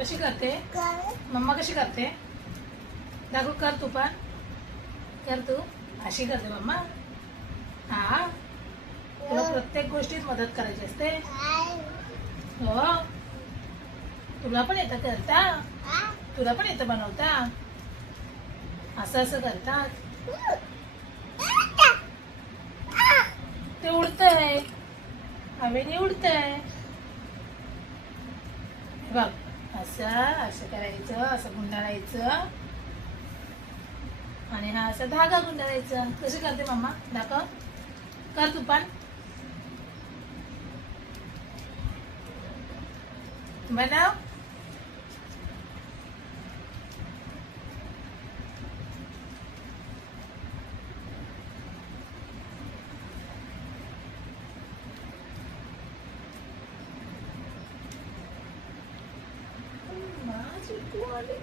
कशी करते मम्मा? कशी करते दाखव. कर तू पण. कर तू. अशी करते मम्मा. हा, तुला प्रत्येक गोष्टीत मदत करायची असते. हो, तुला पण येतं करता. तुला पण येतं बनवता. असं असं करतात. ते उडतंय, हवेने उडतंय. बघ, असं असं करायचं, असं गुंडाळायचं आणि हा असा धागा गुंडाळायचा. कशी करते मम्मा दाखव. कर तू पण. बनव. चिकू आले.